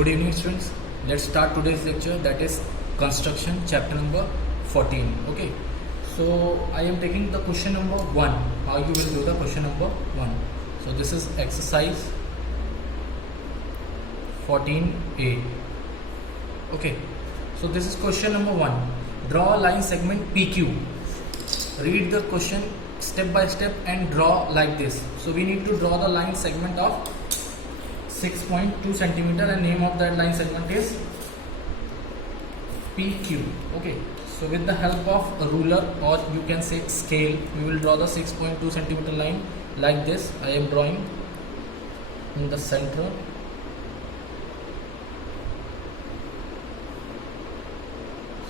Good evening, students. Let's start today's lecture, that is construction chapter number 14. Okay, so I am taking the question number 1. How you will do the question number 1? So this is exercise 14a. Okay, so this is question number 1. Draw a line segment PQ. Read the question step by step and draw like this. So we need to draw the line segment of 6.2 centimeter and name of that line segment is PQ. Okay, so with the help of a ruler or you can say scale, we will draw the 6.2 centimeter line like this. I am drawing in the center.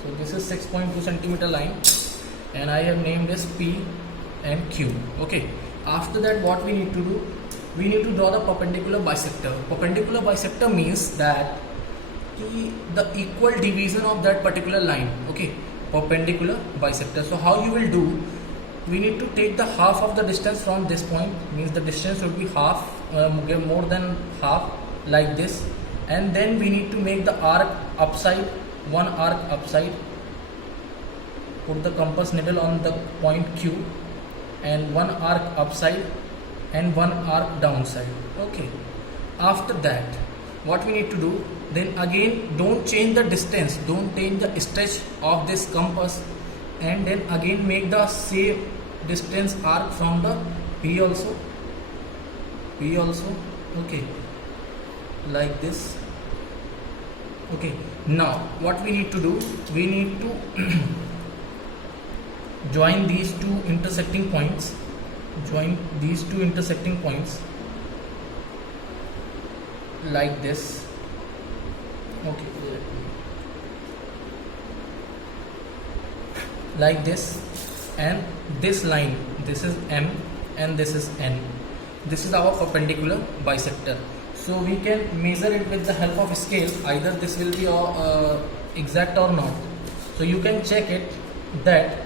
So this is 6.2 centimeter line and I have named as P and Q. Okay, after that what we need to do, we need to draw the perpendicular bisector. Perpendicular bisector means that the equal division of that particular line. Okay, perpendicular bisector. So how you will do, we need to take the half of the distance from this point, means the distance should be half, more than half, like this, and then we need to make the arc upside, one arc upside, put the compass needle on the point Q, and one arc upside and one arc downside. Okay, after that what we need to do, then again don't change the distance, don't change the stretch of this compass, and then again make the same distance arc from the P also, okay, like this. Okay, now what we need to do, we need to join these two intersecting points, like this. Okay, like this, and this line, this is M and this is N. This is our perpendicular bisector. So we can measure it with the help of scale, either this will be exact or not. So you can check it that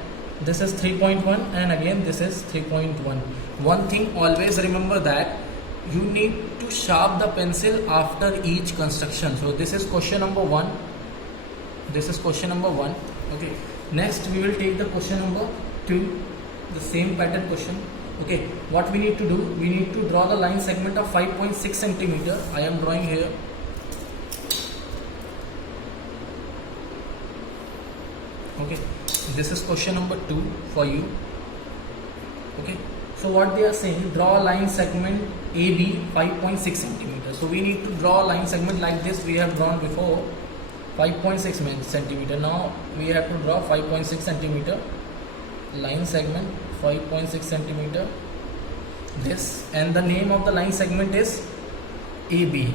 this is 3.1 and again this is 3.1. One thing always remember, that you need to sharp the pencil after each construction. So this is question number 1. Okay, next we will take the question number 2, the same pattern question. Okay, what we need to do, we need to draw the line segment of 5.6 centimeter. I am drawing here. Okay, this is question number 2 for you. Okay, so what they are saying, draw a line segment AB 5.6 centimeter. So we need to draw a line segment like this. We have drawn before 5.6 centimeter. Now we have to draw 5.6 centimeter line segment, 5.6 centimeter, this, and the name of the line segment is AB.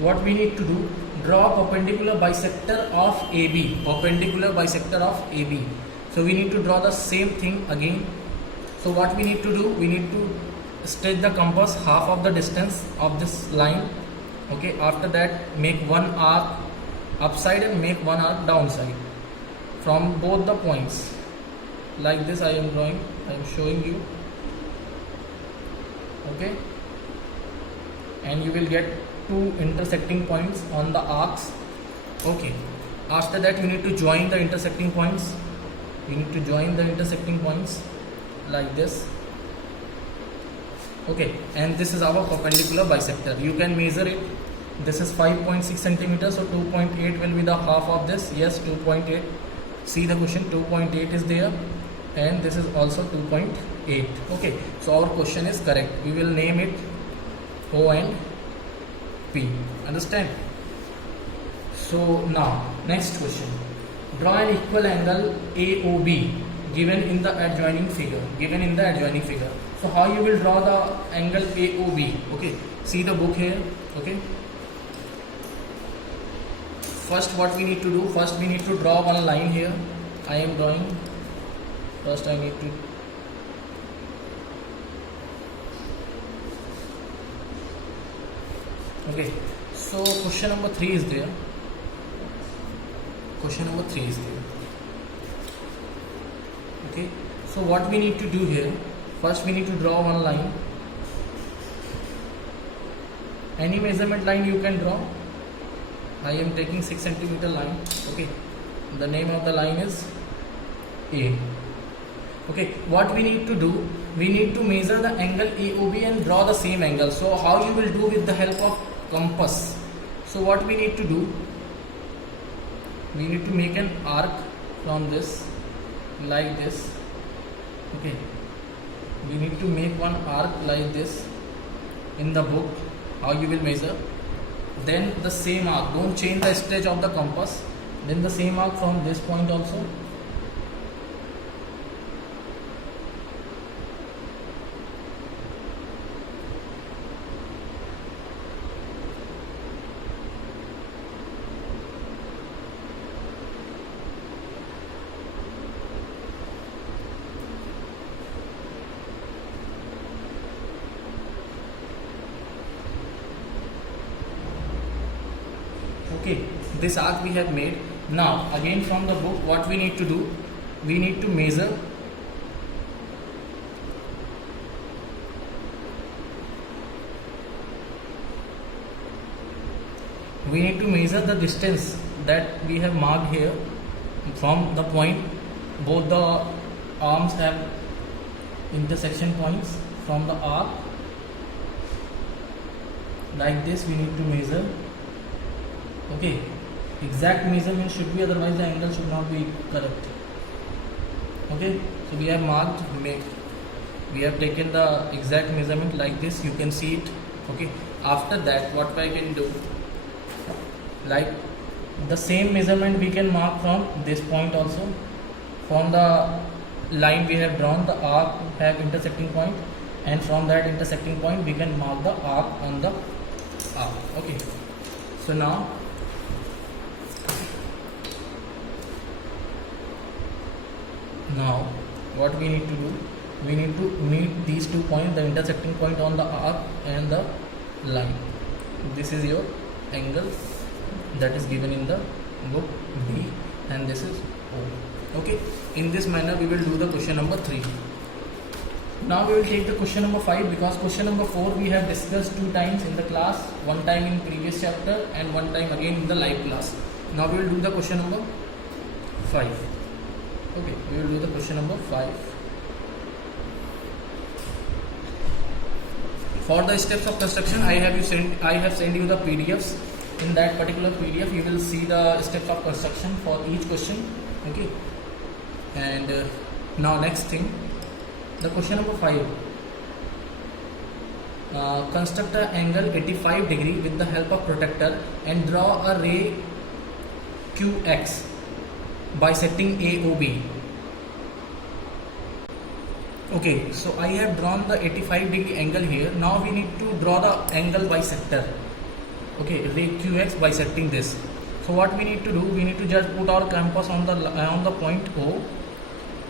What we need to do, draw perpendicular bisector of AB, So we need to draw the same thing again. So what we need to do, we need to stretch the compass half of the distance of this line. Okay, after that make one arc upside and make one arc downside from both the points, like this. I am drawing, I am showing you. Okay, and you will get two intersecting points on the arcs. Okay, after that you need to join the intersecting points, like this. Okay, and this is our perpendicular bisector. You can measure it. This is 5.6 centimeters, so 2.8 will be the half of this. Yes, 2.8. See the question, 2.8 is there, and this is also 2.8. Okay, so our question is correct. We will name it O and P. Understand? So now next question, draw an equal angle AOB given in the adjoining figure. So how you will draw the angle AOB? Okay, see the book here. Okay, first what we need to do, first we need to draw one line here. I am drawing. First I need to okay, so question number 3 is there. Okay, so what we need to do here, first we need to draw one line. any measurement line you can draw. I am taking 6 centimeter line. Okay, the name of the line is A. Okay, what we need to do, we need to measure the angle AOB and draw the same angle. So how you will do with the help of compass? So what we need to do, we need to make an arc from this like this. Okay, we need to make one arc like this in the book. How you will measure? Then the same arc, don't change the stretch of the compass. Then the same arc from this point also. Okay, this arc we have made. Now again from the book, what we need to do, we need to measure the distance that we have marked here from the point. Both the arms have intersection points from the arc like this. We need to measure. Okay, exact measurement should be, otherwise the angle should not be correct. Okay, so we have marked, we have taken the exact measurement like this, you can see it. Okay, after that what I can do, like the same measurement we can mark from this point also. From the line we have drawn, the arc have intersecting point, and from that intersecting point we can mark the arc on the arc. Okay, so now what we need to do, we need to meet these 2 points, the intersecting point on the arc and the line. This is your angle that is given in the book B, and this is O. Okay, in this manner we will do the question number 3. Now we will take the question number 5, because question number 4 we have discussed 2 times in the class, 1 time in previous chapter and 1 time again in the live class. Now we will do the question number 5. Okay, we will do the question number 5. For the steps of construction, I have sent you the PDFs. In that particular PDF, you will see the steps of construction for each question. Okay, and now next thing, the question number 5. Construct an angle 85 degree with the help of protractor and draw a ray QX bisecting AOB. Okay, so I have drawn the 85 degree angle here. Now we need to draw the angle bisector. Okay, ray QX bisecting this. So what we need to do, we need to just put our compass on the point O.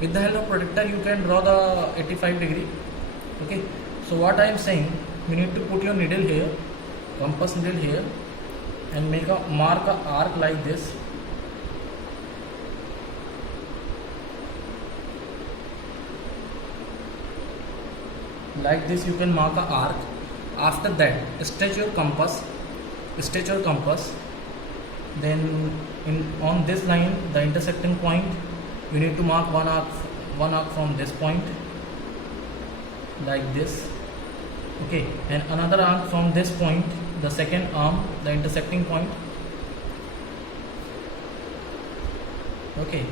With the help of protractor you can draw the 85 degree. Okay, so what I am saying, we need to put your needle here, compass needle here, and mark a arc like this. Like this you can mark a arc. After that, stretch your compass. Then on this line, the intersecting point, you need to mark one arc from this point like this. Okay, and another arc from this point, the second arm, the intersecting point. Okay,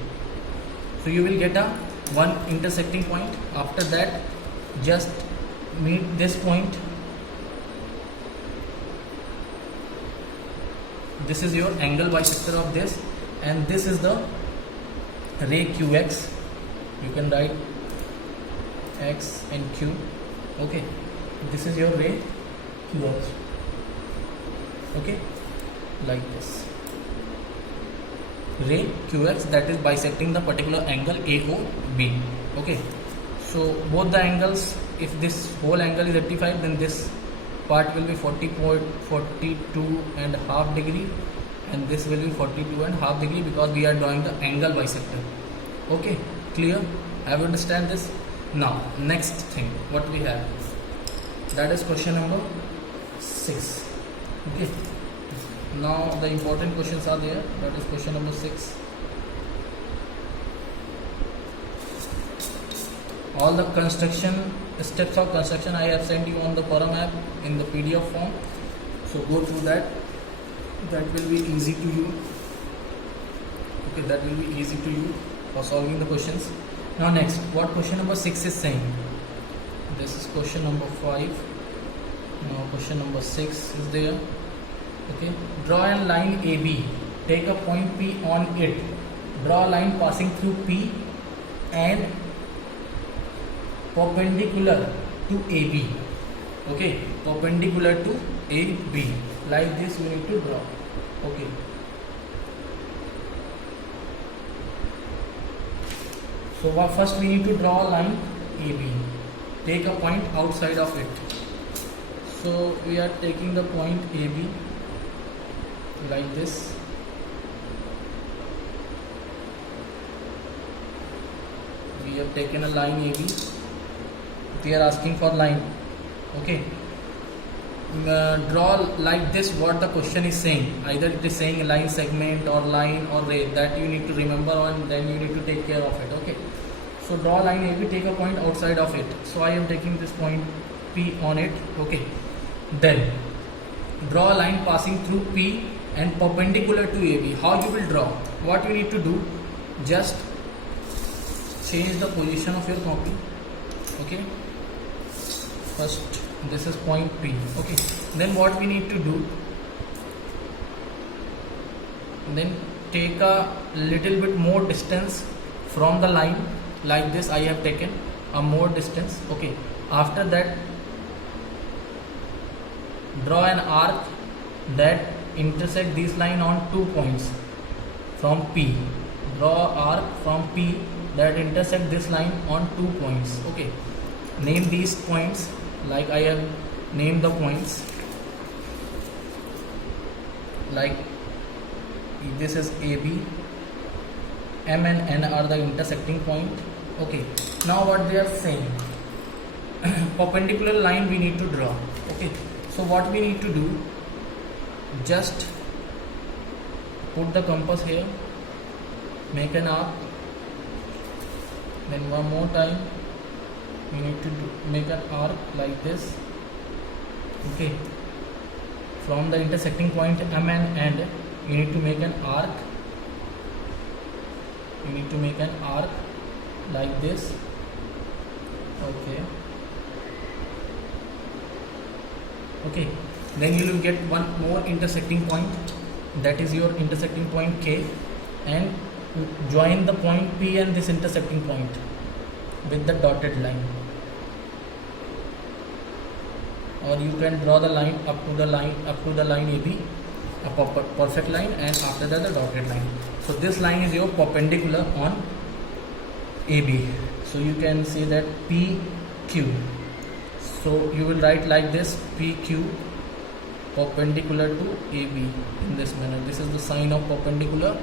so you will get a one intersecting point. After that, just meet this point. This is your angle bisector of this, and this is the ray QX. You can write X and Q. Okay, this is your ray QX. Okay, like this. Ray QX, that is bisecting the particular angle AOB. Okay, so both the angles, if this whole angle is 85, then this part will be 42.5 degree, and this will be 42.5 degree, because we are drawing the angle bisector. Okay, clear? Have you understand this? Now next thing what we have, that is question number 6. Okay, now the important questions are there. That is question number 6. All the construction steps of construction I have sent you on the Param app in the PDF form, so go through that. That will be easy to you. Okay, that will be easy to you for solving the questions. Now next, what question number 6 is saying? This is question number 5. Now question number 6 is there. Okay, draw a line AB, take a point P on it, draw a line passing through P and perpendicular to AB. Okay, perpendicular to AB, like this we need to draw. Okay, so first we need to draw a line AB, take a point outside of it. So we are taking the point AB like this. We have taken a line AB. We are asking for line. Okay, draw like this. What the question is saying, either it is saying line segment or line or ray, that you need to remember and then you need to take care of it. Okay, so draw line AB, take a point outside of it. So I am taking this point P on it. Okay, then draw a line passing through P and perpendicular to AB. How you will draw? What you need to do, just change the position of your copy. Okay, first this is point P. Okay, then what we need to do, then take a little bit more distance from the line, like this. I have taken a more distance. Okay, after that draw an arc that intersect this line on 2 points from P. Draw arc from P that intersect this line on 2 points. Okay, name these points like I have named the points. Like this is AB, M and N are the intersecting point. Okay, now what they are saying, perpendicular line we need to draw. Okay, so what we need to do, just put the compass here, make an arc, then one more time we need to make an arc like this. Okay, from the intersecting point M and N you need to make an arc. You need to make an arc like this. Okay, okay, then you will get one more intersecting point, that is your intersecting point K, and join the point P and this intersecting point with the dotted line, or you can draw the line up to the line AB, a perfect line, and after that the dotted line. So this line is your perpendicular on AB. So you can say that PQ. So you will write like this, PQ perpendicular to AB in this manner. This is the sign of perpendicular.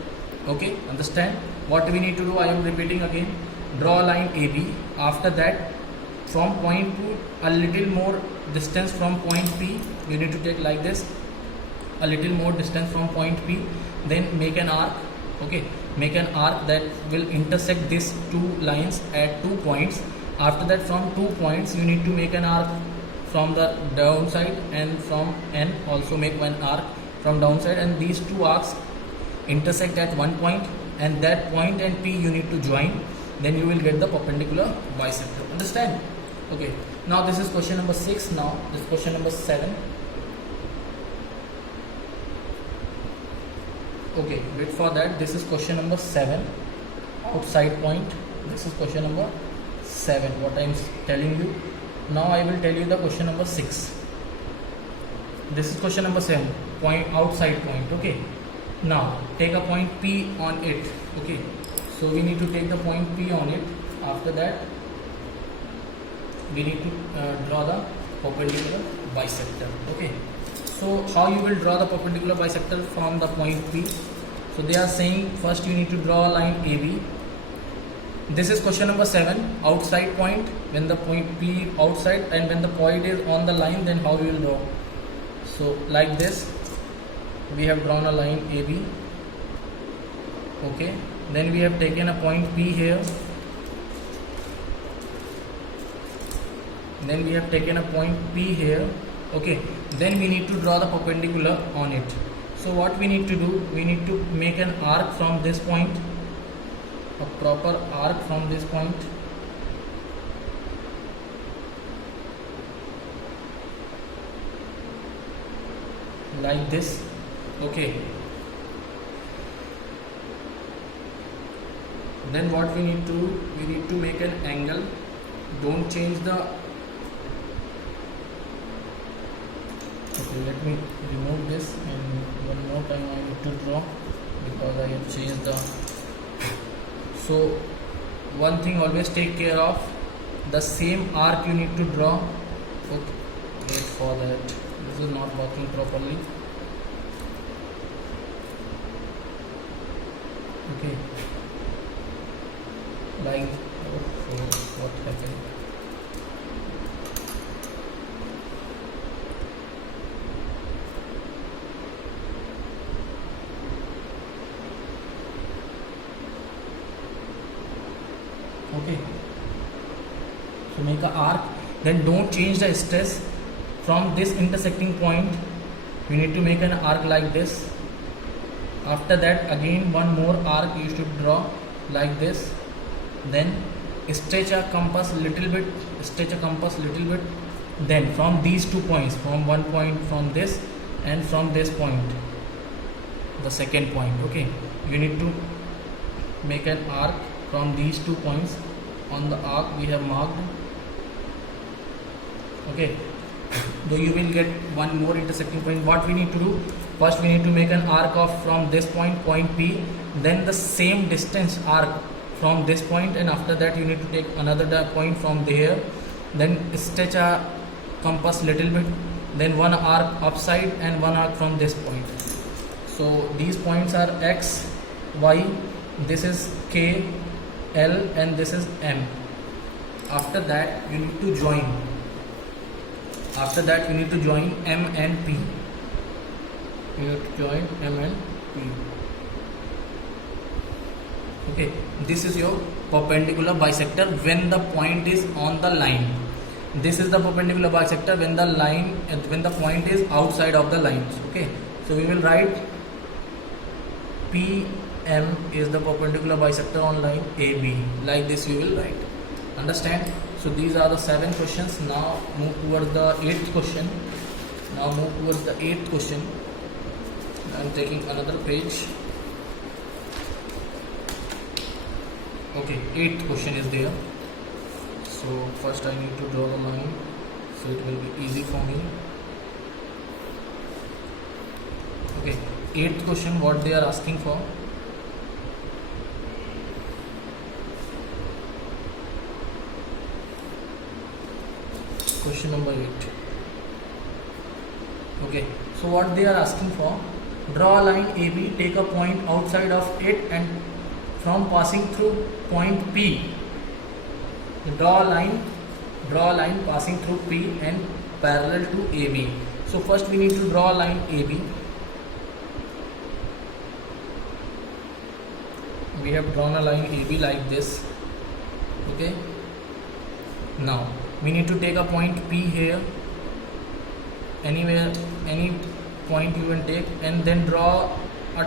Okay, understand? What we need to do, I am repeating again. Draw a line AB. After that, from point to a little more distance from point P, you need to take like this, a little more distance from point P, then make an arc. Okay, make an arc that will intersect these two lines at 2 points. After that, from 2 points you need to make an arc from the downside, and from N also make one arc from downside, and these two arcs intersect at 1 point, and that point and P you need to join, then you will get the perpendicular bisector. Understand? Okay, now this is question number 6. Now this is question number 7. Okay, wait for that. This is question number 7, outside point. This is question number 7, what I am telling you. Now I will tell you the question number 6. This is question number 7, point outside point. Okay, now take a point P on it. Okay, so we need to take the point P on it. After that we need to draw the perpendicular bisector. Okay, so how you will draw the perpendicular bisector from the point P? So they are saying first you need to draw a line AB. This is question number 7, outside point, when the point P outside, and when the point is on the line, then how you will draw. So like this we have drawn a line AB. Okay, then we have taken a point P here, then we have taken a point P here. Okay, then we need to draw the perpendicular on it. So what we need to do, we need to make an arc from this point, a proper arc from this point, like this. Okay, then what we need to do, we need to make an angle. Don't change the, okay, let me remove this, and one more time I need to draw because I have changed the. So one thing, always take care of the same arc you need to draw. Okay, wait for that, this is not working properly. Okay, like, oh, what happened? Okay, so make a arc, then don't change the stress from this intersecting point. You need to make an arc like this. After that, again one more arc you should draw like this. Then stretch a compass little bit, then from these 2 points, from one point from this and from this point, the second point. Okay, you need to make an arc from these 2 points on the arc we have marked. Okay, though you will get one more intersecting point. What we need to do, first we need to make an arc of from this point, point P, then the same distance arc from this point, and after that you need to take another point from there, then stretch a compass little bit, then one arc upside and one arc from this point. So these points are X, Y, this is K, L, and this is M. After that you need to join. After that you need to join M and P. You need to join M and P. Okay, this is your perpendicular bisector when the point is on the line. This is the perpendicular bisector when the line, when the point is outside of the lines. Okay, so we will write PM is the perpendicular bisector on line AB. Like this we will write. Understand? So these are the 7 questions. Now move towards the 8th question. I am taking another page. Okay, 8th question is there. So first I need to draw the line, so it will be easy for me. Okay, 8th question, what they are asking for. Question number 8. Okay, so what they are asking for, draw a line AB, take a point outside of it, and from passing through point P, draw a line passing through P and parallel to AB. So first we need to draw a line AB. We have drawn a line AB like this. Okay, now we need to take a point P here, anywhere, any point you can take, and then draw a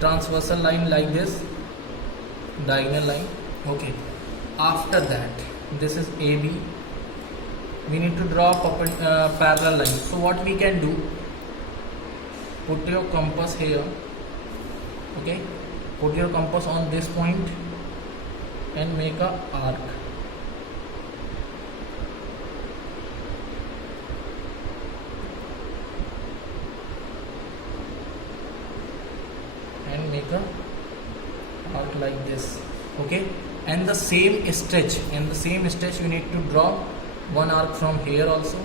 transversal line like this, diagonal line. Okay, after that, this is AB. We need to draw parallel line. So what we can do, put your compass here. Okay, put your compass on this point and make a arc. And make a arc like this. Okay, and the same stretch, you need to draw one arc from here also.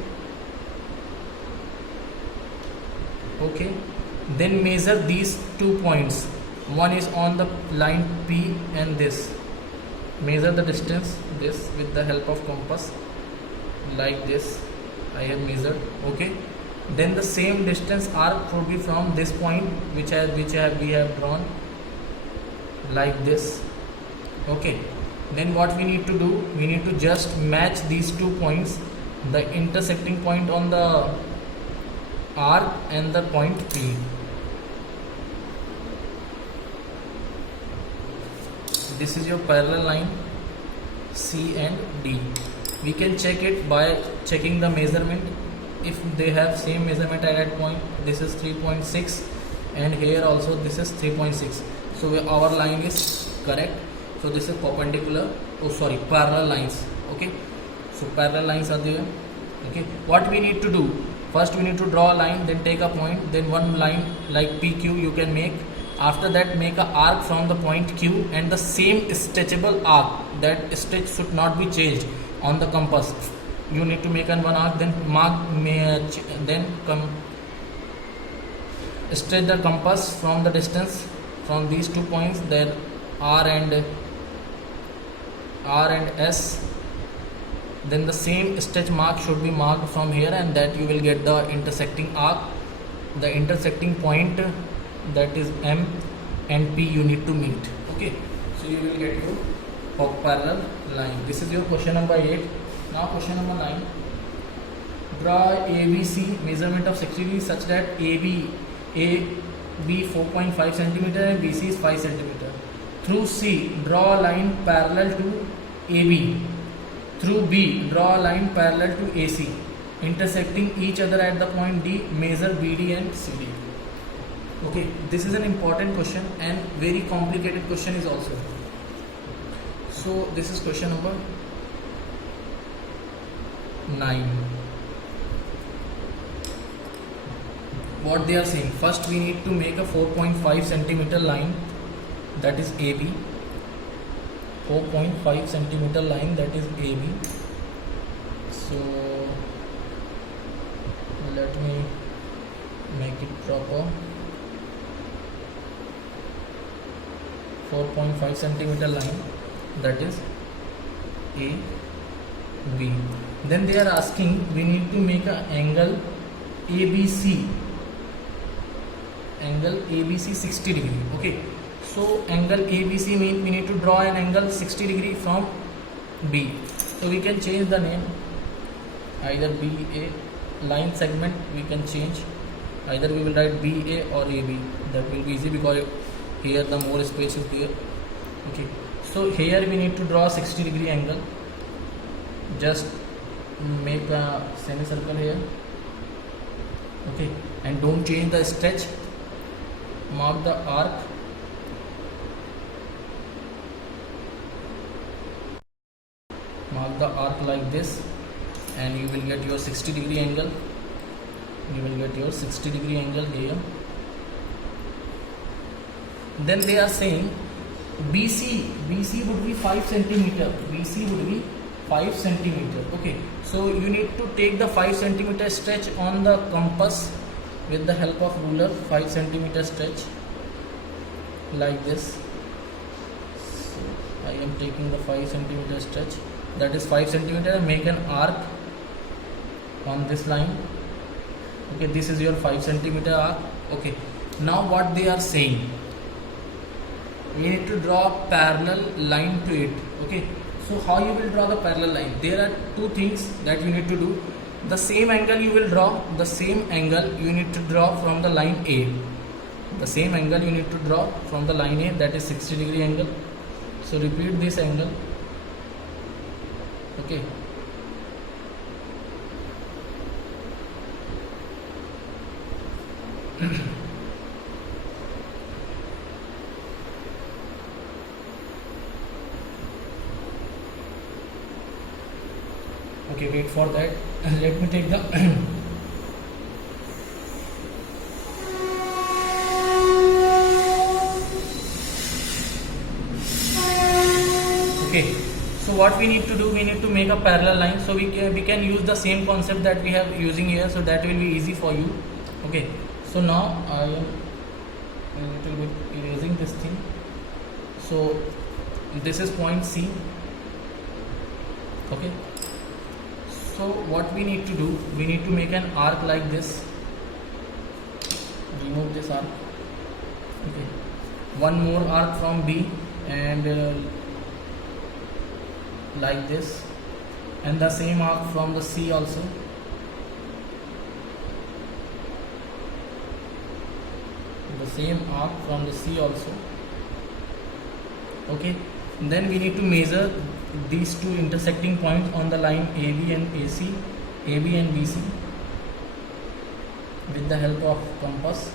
Okay, then measure these 2 points. One is on the line P and this. Measure the distance, this, with the help of compass, like this I have measured. Okay, then the same distance arc would be from this point which we have drawn like this. Okay, then what we need to do, we need to just match these 2 points, the intersecting point on the arc and the point P. This is your parallel line C and D. We can check it by checking the measurement. If they have same measurement at that point, this is 3.6 and here also this is 3.6. So our line is correct. So this is perpendicular, parallel lines. Okay, so parallel lines are there. Okay, what we need to do, first we need to draw a line, then take a point, then one line like PQ you can make. After that, make a arc from the point Q and the same stretchable arc. That stretch should not be changed on the compass. You need to make one arc, then stretch the compass from the distance from these 2 points, then R and S. Then the same stretch mark should be marked from here, and that you will get the intersecting arc, the intersecting point, that is M and P you need to meet. Okay, so you will get your parallel line. This is your question number 8. Now question number 9. Draw ABC measurement of 60 degrees such that AB 4.5 cm and BC is 5 cm. Through C, draw a line parallel to AB. Through B, draw a line parallel to AC. Intersecting each other at the point D, measure BD and CD. Okay, this is an important question and very complicated question is also. So this is question number 9. What they are saying, first we need to make a 4.5 centimeter line, that is AB. 4.5 centimeter line, that is AB. So let me make it proper. 4.5 centimeter line, that is AB. Then they are asking, we need to make an angle ABC. Angle ABC 60 degree. Okay, so angle ABC means we need to draw an angle 60 degree from B. So we can change the name, either BA, line segment we can change, either we will write BA or AB. That will be easy because here the more space is there. Okay, so here we need to draw 60 degree angle. Just make a semicircle here. Okay, and don't change the stretch. Mark the arc. Mark the arc like this, and you will get your 60 degree angle. You will get your 60 degree angle here. Then they are saying BC would be 5 centimeter. BC would be 5 centimeter. Okay, so you need to take the 5 centimeter stretch on the compass with the help of ruler. 5 centimeter stretch like this. So I am taking the 5 centimeter stretch, that is 5 centimeter, and make an arc on this line. Okay, this is your 5 centimeter arc. Okay, now what they are saying, we need to draw a parallel line to it. Okay, so how you will draw the parallel line? There are 2 things that you need to do. The same angle you will draw, the same angle you need to draw from the line A. The same angle you need to draw from the line A, that is 60 degree angle. So repeat this angle. Okay, okay, wait for that. Let me take the okay, so what we need to do, we need to make a parallel line. So we can use the same concept that we have using here, so that will be easy for you. Okay, so now I am a little bit erasing this thing. So this is point C. Okay, so what we need to do, we need to make an arc like this. remove this arc. Okay, one more arc from B and like this, and the same arc from the C also. The same arc from the C also. Okay, then we need to measure these two intersecting points on the line AB and AC, AB and BC with the help of compass.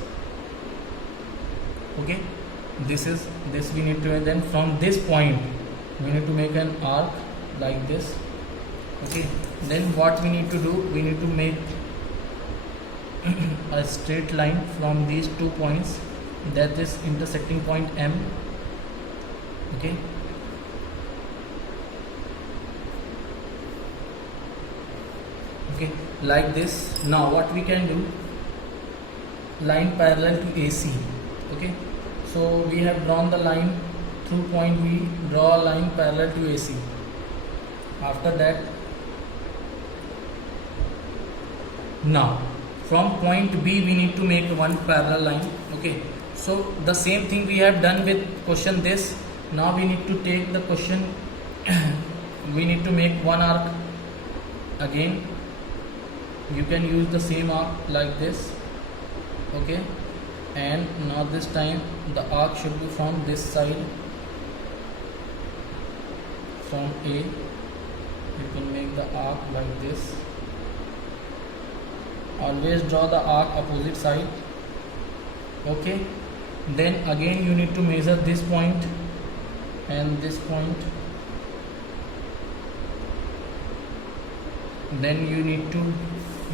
Okay, this we need to, then from this point we need to make an arc like this. Okay, then what we need to do, we need to make a straight line from these 2 points, that is intersecting point M. Okay, okay, like this. Now what we can do, line parallel to AC. Okay, so we have drawn the line through point B, draw a line parallel to AC. After that, now from point B we need to make one parallel line. Okay, so the same thing we have done with question this. Now we need to take the question we need to make one arc again. You can use the same arc like this. Okay, and now this time the arc should be from this side, from A. You can make the arc like this. Always draw the arc opposite side. Okay, then again you need to measure this point and this point. Then you need to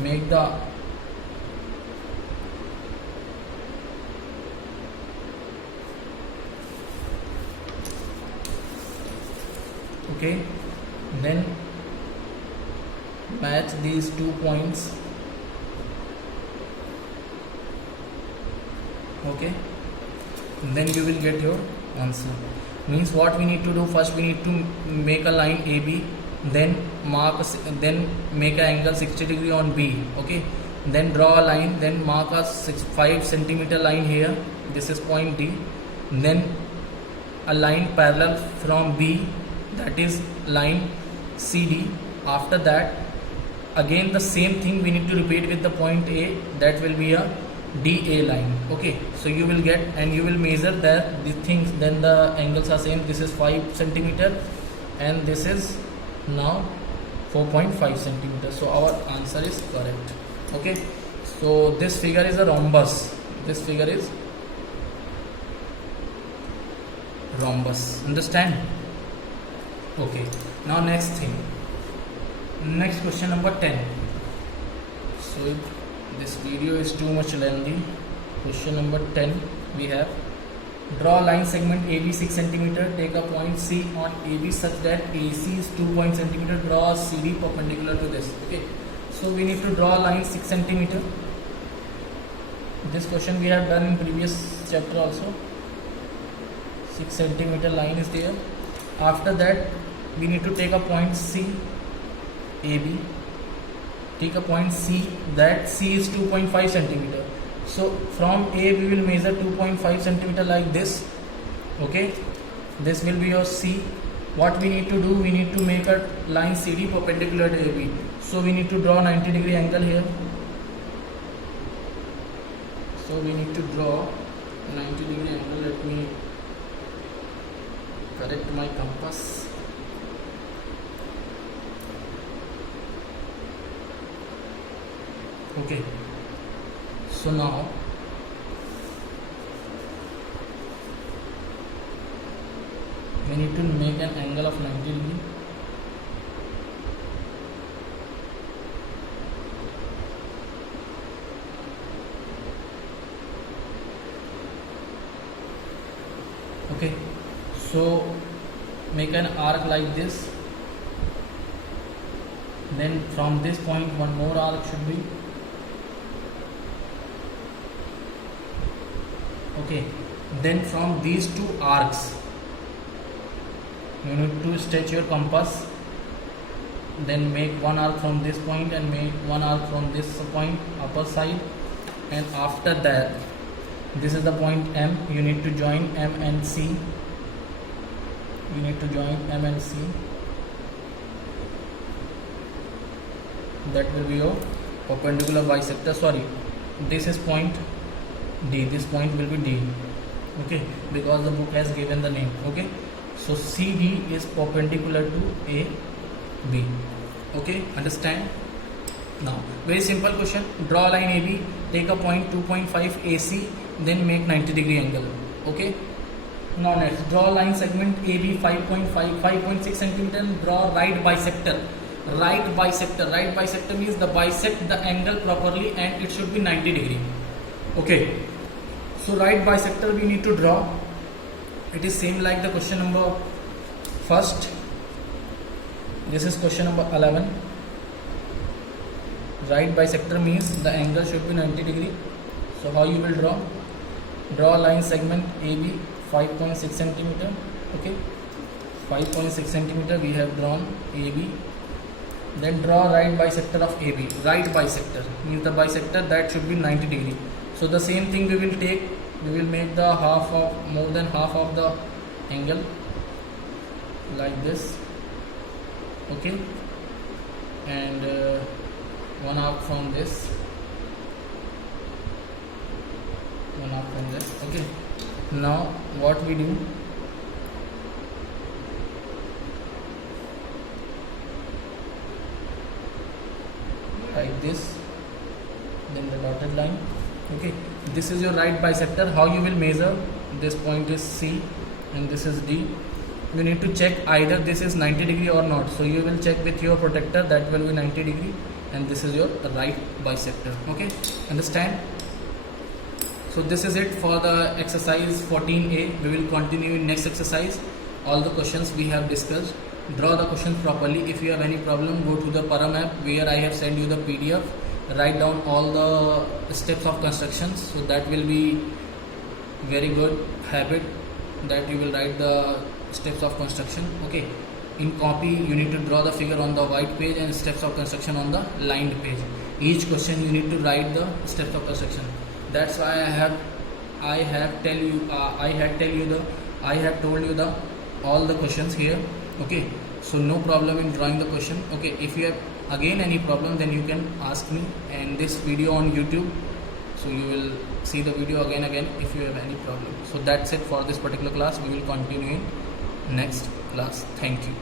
make the okay, then match these 2 points. Okay, then you will get your answer. Means what we need to do, first we need to make a line AB, then then make an angle 60 degree on B. Okay, then draw a line, then mark a 5 centimeter line here. This is point D. Then a line parallel from B, that is line CD. After that, again the same thing we need to repeat with the point A, that will be a DA line. Okay, so you will get, and you will measure that these things, then the angles are same. This is 5 centimeter and this is now 4.5 centimeter. So our answer is correct. Okay, so this figure is a rhombus. This figure is rhombus. Understand? Okay, now next thing, next question number 10. So this video is too much lengthy. Question number 10, we have, draw a line segment AB 6 cm, take a point C on AB such that AC is 2 cm, draw a CD perpendicular to this. Okay, so we need to draw a line 6 cm. This question we have done in previous chapter also. 6 cm line is there. After that we need to take a point C, AB. Take a point C, that C is 2.5 cm. So from A we will measure 2.5 cm like this. Okay, this will be your C. What we need to do, we need to make a line CD perpendicular to AB. So we need to draw 90 degree angle here. So we need to draw 90 degree angle. Let me correct my compass. Okay, so now we need to make an angle of 90 degree. Okay, so make an arc like this. Then from this point one more arc should be. Okay, then from these 2 arcs you need to stretch your compass, then make one arc from this point and make one arc from this point upper side, and after that This is the point M. You need to join M and C. You need to join M and C. That will be your perpendicular bisector. Sorry, this is point D. This point will be D. Okay, because the book has given the name. Okay, so CD is perpendicular to AB. Okay, understand? Now, very simple question. Draw a line AB, take a point 2.5 AC, then make 90-degree angle. Okay. Now next, draw a line segment AB 5.6 centimeter and draw right bisector. Right bisector. Right bisector means the bisect the angle properly and it should be 90-degree. Okay. So right bisector we need to draw. It is same like the question number first. This is question number 11. Right bisector means the angle should be 90-degree. So how you will draw? Draw a line segment AB 5.6 centimeter. Okay, 5.6 centimeter we have drawn AB. Then draw right bisector of AB. Right bisector means the bisector that should be 90-degree. So the same thing we will take. We will make the more than half of the angle like this. Okay, and one half from this. One half from this. Okay. Now what we do? Like this, then the dotted line. Okay, this is your right bisector. How you will measure? This point is C and this is D. You need to check either this is 90-degree or not. So you will check with your protector, that will be 90-degree, and this is your right bisector. Okay, understand? So this is it for the exercise 14A. We will continue in next exercise. All the questions we have discussed. Draw the questions properly. If you have any problem, go to the Param app where I have sent you the PDF. Write down all the steps of constructions. So that will be very good habit that you will write the steps of construction. Okay. In copy, you need to draw the figure on the white page and steps of construction on the lined page. Each question you need to write the steps of construction. That's why I have told you the all the questions here. Okay, so no problem in drawing the question. Okay, if you have again any problem, then you can ask me, and this video on YouTube, so you will see the video again if you have any problem. So that's it for this particular class. We will continue in next class. Thank you.